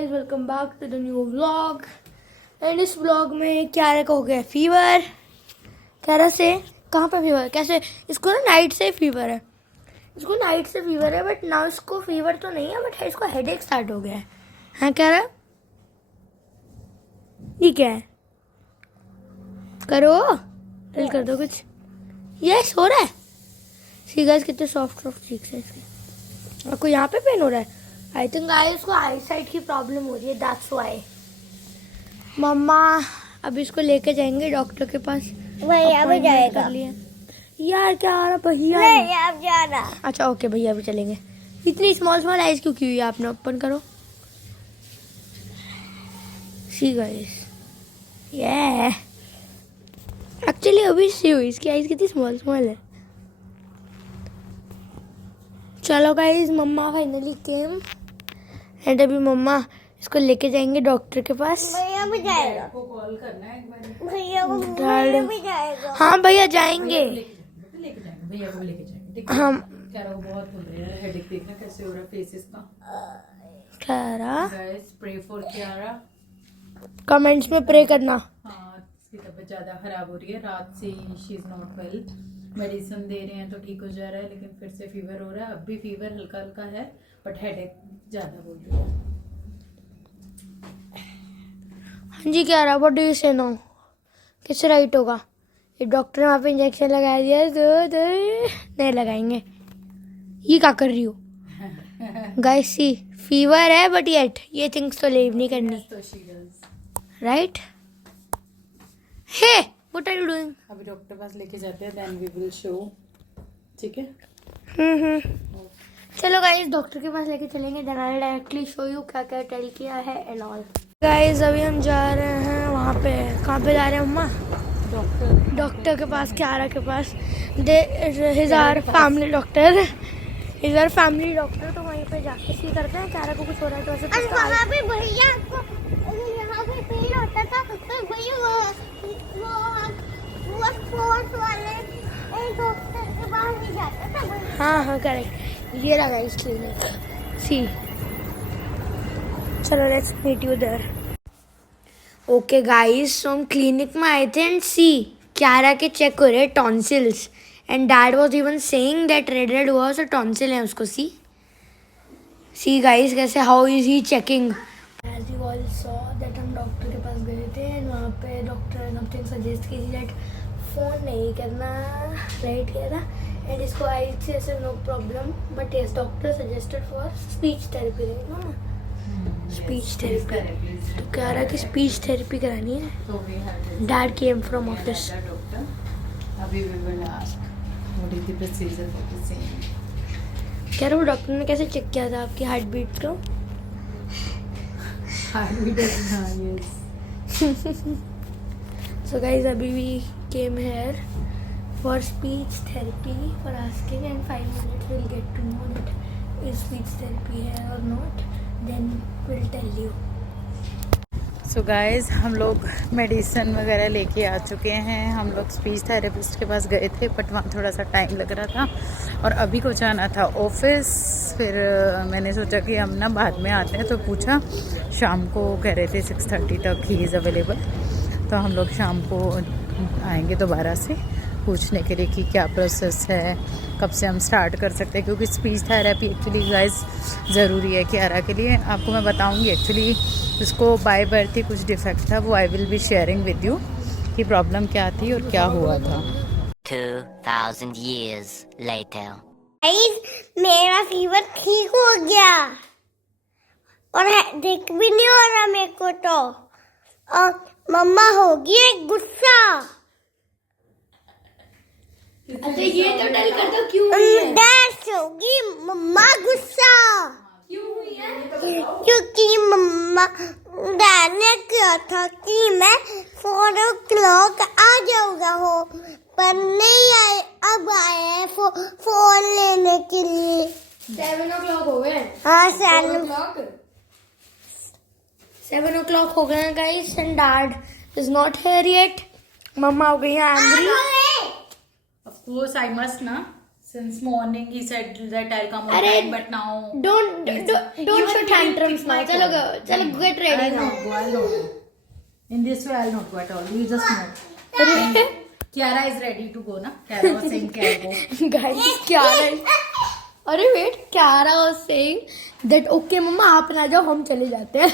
Guys, welcome back to the new vlog. And इस vlog में Kiara को हो गया फीवर। क्यारा से कहाँ पे फीवर, कैसे? इसको ना नाइट से फीवर है, इसको नाइट से फीवर है, बट नाउ इसको फीवर तो नहीं है, बट इसको हेडेक स्टार्ट हो गया है। हाँ क्यारा, ये क्या है? करो, दिल कर दो कुछ। यस, हो रहा है। सी गाइस, कितने सॉफ्ट सॉफ्ट चीक्स है इसके। आपको यहाँ पे पेन हो रहा है? आई थिंक गाइस इसको आई साइट की प्रॉब्लम हो रही है, दैट्स व्हाई। मम्मा अभी इसको लेके जाएंगे डॉक्टर के पास। भैया भी जाएगा। यार क्या आ रहा भैया? नहीं, अब जाना। अच्छा ओके, भैया भी चलेंगे। इतनी स्मॉल स्मॉल आइज क्यों की हुई है आपने? ओपन करो। सी गाइस, ये एक्चुअली अभी सी हुई, इसकी आइज कितनी स्मॉल स्मॉल है। चलो guys, mumma finally came and अभी मम्मा इसको लेके जाएंगे डॉक्टर के पास। भैया भी जाएगा। को कॉल करना है एक बार। भैया भी जाएगा। हाँ भैया जाएंगे। लेके जाएंगे भैया को, लेके जाएंगे, ठीक है। हम क्यारा को बहुत हो रहा है हेडेक, देखना कैसे हो रहा है फेसेस का। Kiara, guys pray for Kiara. Comments में प्रे करना। हाँ, इसकी तबीयत ज्यादा खराब हो रही है, रात से she is not well. Medicine दे रहे हैं तो ठीक हो जा रहा है, लेकिन फिर से फीवर हो रहा है। अब भी फीवर हल्का हल्का है, बट हेडेक ज्यादा बोल रही है। हाँ जी क्यारा, व्हाट डू यू से नाउ? किससे राइट होगा? ये डॉक्टर ने वहाँ पे इंजेक्शन लगा दिया तो नहीं लगाएंगे। ये क्या कर रही हो गाइस? सी फीवर है बट येट ये थिंग्स तो लीव नहीं करनी, तो she does. Right? Hey what are you doing? अभी डॉक्टर पास लेके जाते हैं, देन वी विल शो, ठीक है। चलो गाइस, डॉक्टर के पास लेके चलेंगे, then I directly show you क्या क्या टेल किया है एंड ऑल। गाइस अभी हम जा रहे हैं वहाँ पे। कहाँ पे जा रहे हैं मम्मा? डॉक्टर के पास, क्यारा के पास। His our family doctor, his our family doctor. तो वहीं पे जाके सी करते हैं। क्यारा को कुछ हो रहा है तो ऐसे और वहाँ पे भैया को यहाँ पे पेन होता था, तो भैया वो स्पोर्ट्स वाले डॉक्टर के पास भी जाता था भैया। हाँ करेक्ट। ये रहा गाइस क्लिनिक, सी। चलो let's meet you there. Okay guys, तो हम क्लिनिक में आए थे एंड सी क्यारा के चेक हो रहे tonsils and dad was even saying that red हुआ सो टॉन्सिल है उसको। सी गाइस कैसे, how is he checking. As you all saw that हम डॉक्टर के पास गए थे एंड वहाँ पे डॉक्टर ने समथिंग सजेस्ट की दैट फोन नहीं करना, राइट किया था। एंड इसको आई से ऐसे no problem, but yes doctor suggested for speech therapy, right ना? Speech therapy. तो क्यारा की स्पीच थेरेपी करानी है। So we had dad came from office. doctor. Abhi we will ask what is the procedure for the same. कह रहा हूँ doctor ने कैसे चेक किया था आपकी हार्ट बीट को? Heartbeat is yes. So guys, अभी we came here for speech therapy for asking, and 5 minutes we'll get to know that is speech therapy है or not, then we'll tell you. So guys, हम लोग medicine वगैरह लेके आ चुके हैं। हम लोग स्पीच थेरेपिस्ट के पास गए थे, बट वहाँ थोड़ा सा टाइम लग रहा था और अभी को जाना था ऑफिस। फिर मैंने सोचा कि हम ना बाद में आते हैं, तो पूछा, शाम को कह रहे थे 6:30 तक ही इज़ अवेलेबल। तो हम लोग शाम को आएंगे दोबारा से पूछने के लिए कि क्या प्रोसेस है, कब से हम स्टार्ट कर सकते हैं, क्योंकि स्पीच थेरेपी एक्चुअली गाइस ज़रूरी है क्यारा के लिए। आपको मैं बताऊंगी एक्चुअली उसको बाय बर्थ ही कुछ डिफेक्ट था, वो I will be sharing with you कि प्रॉब्लम क्या थी और क्या हुआ था। 2000 years later. मेरा फीवर ठीक हो गया और हेडेक भी नहीं हो रहा मेरे को तो। और मम्मा होगी एक गुस्सा। अच्छा ये तो टेल कर दो क्यों हुई है? डैड होगी मम्मा गुस्सा। क्यों हुई है? क्योंकि मम्मा डैड ने कहा था कि मैं 4 o'clock आ जाऊंगा हो, पर नहीं आए। अब आए हैं फोन लेने के लिए। 7 o'clock हो गए। हाँ 7 o'clock हो गए guys and dad is not here yet. मम्मा हो गई है angry. Of course I must ना, Since morning he said that I'll come on अरे, time, but now don't show tantrums now. चलो get ready I'll now. not go. I'll not go. In this way, I'll not go at all. You just know. अरे Kiara is ready to go, na? Kiara was saying, "Can go." guys, Kiara. अरे wait, Kiara was saying that okay मम्मा आप ना जाओ हम चले जाते हैं.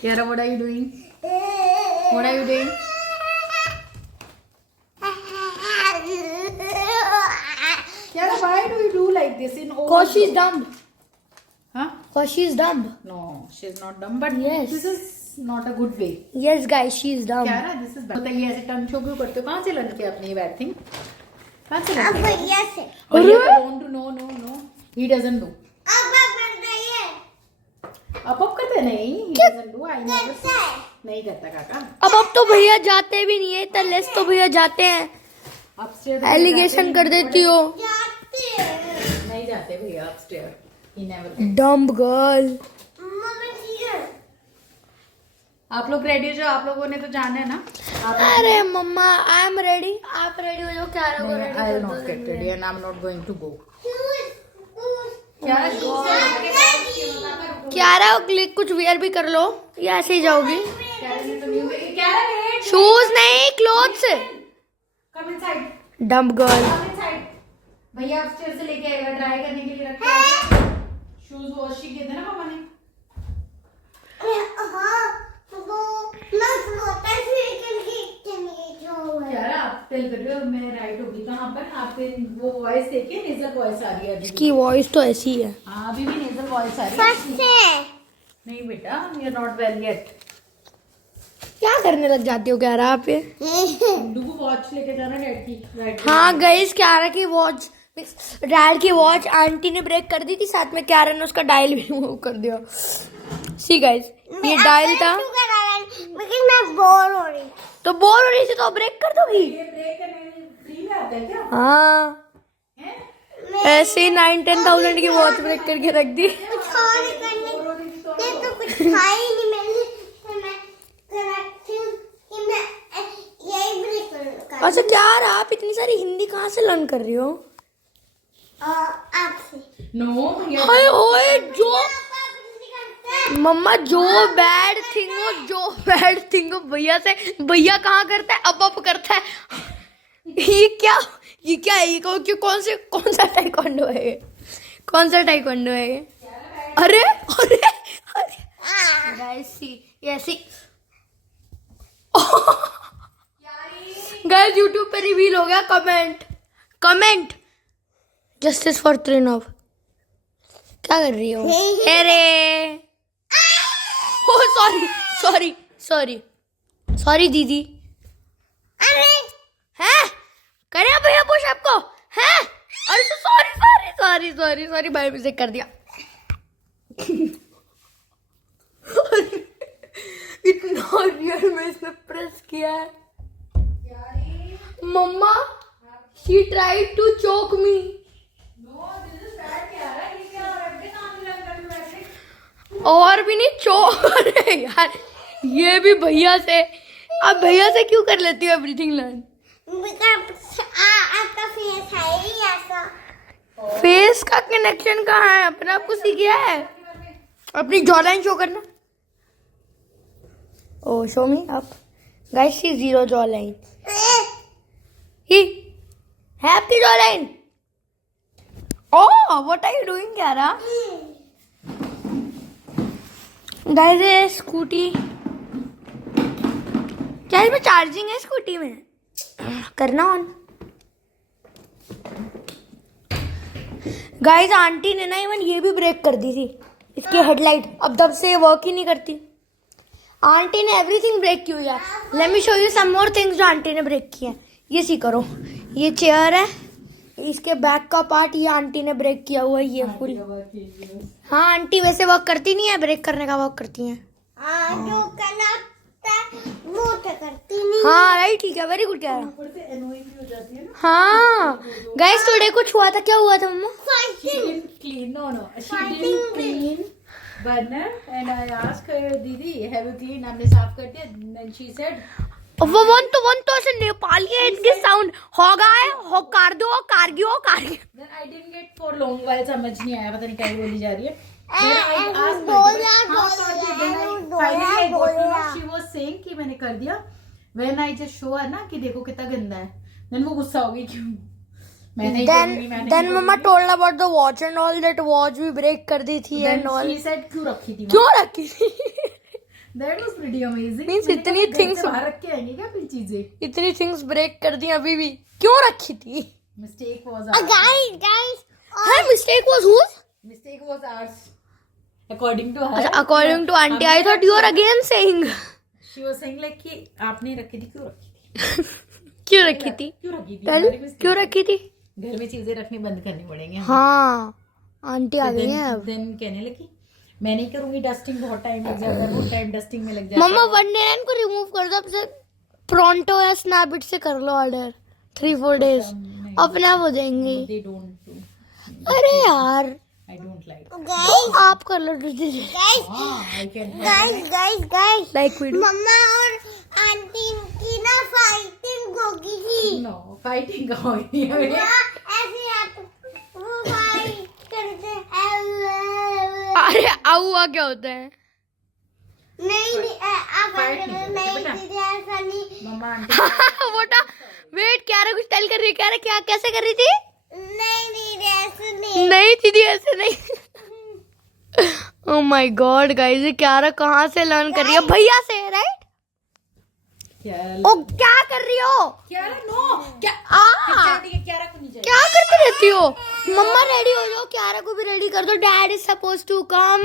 Kiara, what are you doing? What are you doing? Kiara, why do you do like this in all? Cause she's dumb. Huh? Cause she's dumb. No, she's not dumb. But Yes. this is not a good way. Yes guys, she's dumb. Kiara, this is bad. बताइए ऐसे turn show क्यों करते हो? कहाँ से learn किया आपने ये बैड थिंग? कहाँ से अब लर्न किया? भैया से और ये don't do, no. He doesn't do. अब कर रही आप करते नहीं? He doesn't do. I never see. नहीं करता काका. अब तो भैया जाते भी नहीं है, इतना लेस तो भैया जाते हैं. Upstairs एलिगेशन कर देती हो. जाती है नहीं जाते भैया upstairs. He never. Dumb girl. Mummy ठीक है आप लोग रेडी हो जाओ. आप लोगों ने तो जाना है ना. आप अरे मम्मा आई एम रेडी. आप रेडी हो जाओ. Kiara को रेडी I कर will दो. not get ready and I'm not going to go. Kiara कुछ वियर भी कर लो या ऐसे ही जाओगी. Kiara, शूज नहीं, clothes. come inside. Dumb girl. Come inside. भैया अपस्टेयर से लेके आएगा ड्राई करने के लिए रखे. शूज वॉश किए थे ना पापा ने. हाँ वो मैं फ्लोटर व्हीकल की नहीं जो यार आप टेल कर रहे हो मैं राइट होगी कहाँ पर. आपके वो वॉइस देखिए नेजल वॉइस आ रही है अभी. इसकी वॉइस तो ऐसी है. हाँ अभी भी नेजल वॉइस आ रही है. फर्स्ट से नहीं बेटा you are not well yet. क्या करने लग जाती हो Kiara आप ये. डुगू वॉच लेके जाना डैड की. राइट. हाँ गाइस, Kiara की वॉच डैड की वॉच आंटी ने ब्रेक कर दी थी, साथ में Kiara ने उसका डायल भी मूव कर दिया. सी गाइस, ये डायल था लेकिन मैं बोर हो रही तो बोर हो रही थी तो ब्रेक कर दोगी. ये ब्रेक करने फ्री में आता है क्या? हाँ हैं? ऐसे 9-10,000 की वॉच ब्रेक करके रख दी. कुछ और करने ये तो कुछ था ही नहीं मैंने तो मैं करती हूँ कि मैं यही ब्रेक करूँगा अच्छा Kiara, आप इतनी सारी हिंदी कहाँ से लर्न कर रही हो. आपसे नो भैया. हाय ओए जो मम्मा जो बैड थिंग हो भैया से. भैया कहाँ करता है, अब करता है. ये क्या है ये कौन सा टाइकोंडो है ये? कौन सा टाइकोंडो है ये? अरे गाइस सी ऐसी गाइस यूट्यूब पे रिवील हो गया. Comment justice for Trinav. क्या कर रही हो? अरे सॉरी दीदी. अरे हैं करे भैया पुश आपको हैं. अरे सॉरी बाय मिस्टेक कर दिया. इतना रियल में इसने प्रेस किया है. मम्मा शी ट्राइड टू चोक मी. और भी नहीं चोक. अरे यार ये भी भैया से. अब भैया से क्यों कर लेती हो एवरीथिंग लर्न. आपका फेस है ही ऐसा फेस का कनेक्शन कहाँ है. अपने आप को सीखा है. अपनी जॉलाइन शो करना. Oh show me up guys. See zero jawline ही है आपकी jawline. Oh what are you doing Kiara. Guys ये स्कूटी क्या इसमें चार्जिंग है स्कूटी में. करना ऑन. गाइस आंटी ने ना इवन ये भी ब्रेक कर दी थी. इसकी हेडलाइट अब तब से वर्क ही नहीं करती. आंटी ने एवरीथिंग ब्रेक की हुई है. Let me show you some more things जो आंटी ने ब्रेक किए हैं. ये सी करो. ये चेयर है, इसके बैक का पार्ट ये आंटी ने ब्रेक किया हुआ है. ये फुल. हाँ आंटी वैसे वर्क करती नहीं है, ब्रेक करने का वर्क करती है. जो करना वो तो करती नहीं. हाँ राइट ठीक है. Very good Kiara. ऊपर से एनोइंग भी हो जाती है ना. हाँ गाइस टुडे कुछ हुआ था. क्या हुआ था मम्मा. Clean. No. She didn't clean burner and I asked her, Didi, have you cleaned? हमने साफ कर दिया. Then she said, वो वन तो ऐसे नेपाली है इनके साउंड होगा है हो कर दो कारगियो कारगियो. Then I didn't get for long while, समझ नहीं आया, पता नहीं क्या बोली जा रही है. Then I asked डोला, her, हाँ करती है. Then I finally I got to know she was saying कि मैंने कर दिया. When I just show her ना कि देखो कितना गंदा है. Then वो गुस्सा हो गई क्यों? मैंने ही करूँगी, मैंने Then he mama told about the watch and all, that watch भी break कर दी थी Then and all. she said क्यों रखी थी? क्यों रखी थी? That was pretty amazing. Means मैंने इतनी कहा, घर things- से बाहर रख के आएंगे क्या फिर चीजें? इतनी थिंग्स ब्रेक कर दी अभी भी क्यों रखी थी? Mistake was guys है mistake was whose? Mistake was ours. According to her. According to auntie, I thought you were again saying. She was saying like कि आपने रखी थी, क्यों रखी थी? क्यों रखी थी? क्यों रखी थी? Tell, हमारी mistake क्यों है। रखी थी? घर में चीजें रखनी बंद करनी पड़ेंगी हमें। हाँ आंटी आ गई हैं अब. Then कहने लगी मैं नहीं करूंगी, डस्टिंग बहुत टाइम लग जाता है, बहुत टाइम डस्टिंग में लग जाता है। मम्मा 1 को रिमूव कर दो, अब से प्रोंटो या स्नैपडील से कर लो ऑर्डर 3-4 डेज अपने आप हो जाएंगे. They don't do. अरे यार I don't like. guys आप कर लो दीदी. हाँ, I can. guys like video. मम्मा और आंटी की ना फाइटिंग हो गई थी. No, fighting का हो गई है मेरे। ऐसे आप वो फाइट करते हैं. अरे आउआ क्या होता है? नहीं आप Fight नहीं करते, नहीं बेटा। दीदी ऐसा नहीं. मम्मा आंटी वोटा वेट क्या रहा कुछ टेल कर रही है क्या रहा क्या कैसे कर रही थी? नहीं दीदी ऐसा नहीं. नहीं दीदी ऐसे नहीं. ओह माय गॉड गाइस ये क्या रहा कहाँ से लर्न कर रही है? भैया से राइट? क्या ओ क्या कर रही हो? क्या नो क्या आ क्या रखो नहीं चाहिए। क्या करती रहती हो? मम्मा रेडी हो जाओ, क्यारा को भी रेडी कर दो. Dad is suppose to come.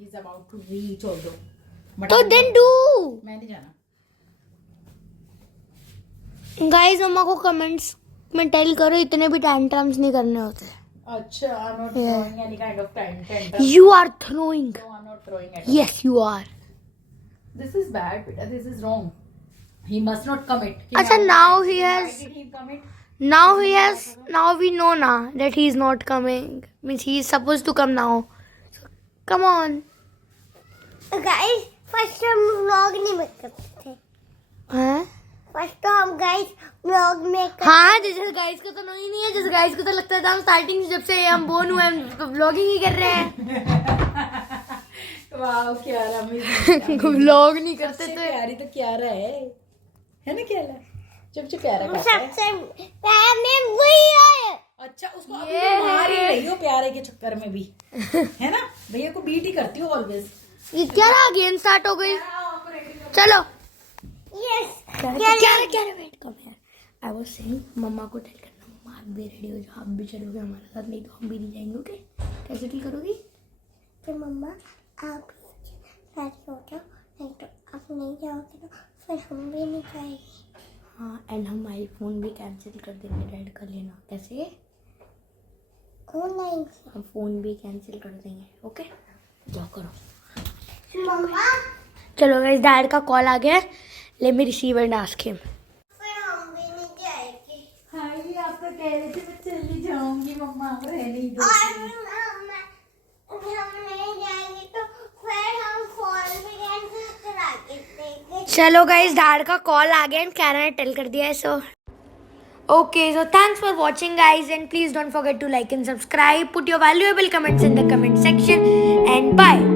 He's about to reach although. तो देन डू. मैं नहीं जाना। गाइस मम्मा को कमेंट्स में टेल करो इतने भी टैंट्रम्स नहीं करने होते. अच्छा, I'm not throwing any kind of tantrum. You are throwing. No, I'm not throwing it. Yes you are. This is bad, beta. This is wrong. He must not commit. अच्छा, now he has- Why did he commit? Now we know now that he is not coming. Means he is supposed to come now. So, come on. Guys first हम vlog नहीं में करते थे. हाँ first तो हम guys vlog में हाँ जैसे गाइस को तो नहीं है. जैसे गाइस को तो लगता था हम स्टार्टिंग जब से हम बोन हुए हम व्लॉगिंग ही कर रहे हैं. वाह, क्या अमेजिंग। व्लॉग नहीं करते सबसे तो प्यारी तो क्यारा है ना क्यारा? चुप प्यारा कहता है। सबसे पहले वही है. अच्छा, उसको अभी मार ही रही हो प्यारे के चक्कर में भी, है ना? भैया को बीट ही करती हो ऑलवेज। ये क्या रहा गेम स्टार्ट हो गई. चलो यस क्या वेट कम यार. आई वाज सेइंग मम्मा को टेल करना मम्मा आप भी रेडी हो जाओ, आप भी चलोगे हमारे साथ, नहीं तो हम भी नहीं जाएंगे. ओके कैसे डील करोगी? तो मम्मा आप साथ हो जाओ, नहीं तो आप नहीं जाओगे तो फिर हम भी नहीं जाएंगे. हाँ एंड हम आईफोन भी कैंसिल कर देंगे डैड का लेना. कैसे? ऑनलाइन हम फोन भी कैंसिल कर देंगे. ओके जाओ करो. मम्मा चलो गाइस डैड का कॉल आ गया. Let me receive and ask him. फिर हम भी नहीं जाएंगे. हाँ, ये आप तो कह रहे थे मैं चली जाऊंगी, मम्मा रहने ही दो। और हम नहीं जाएंगे तो फिर हम फोन भी कैंसिल करा के देंगे. चलो गाइस डैड का कॉल आ गया एंड कैरा ने टेल कर दिया है. सो okay, so thanks for watching guys and please don't forget to like and subscribe. Put your valuable comments in the comment section and bye.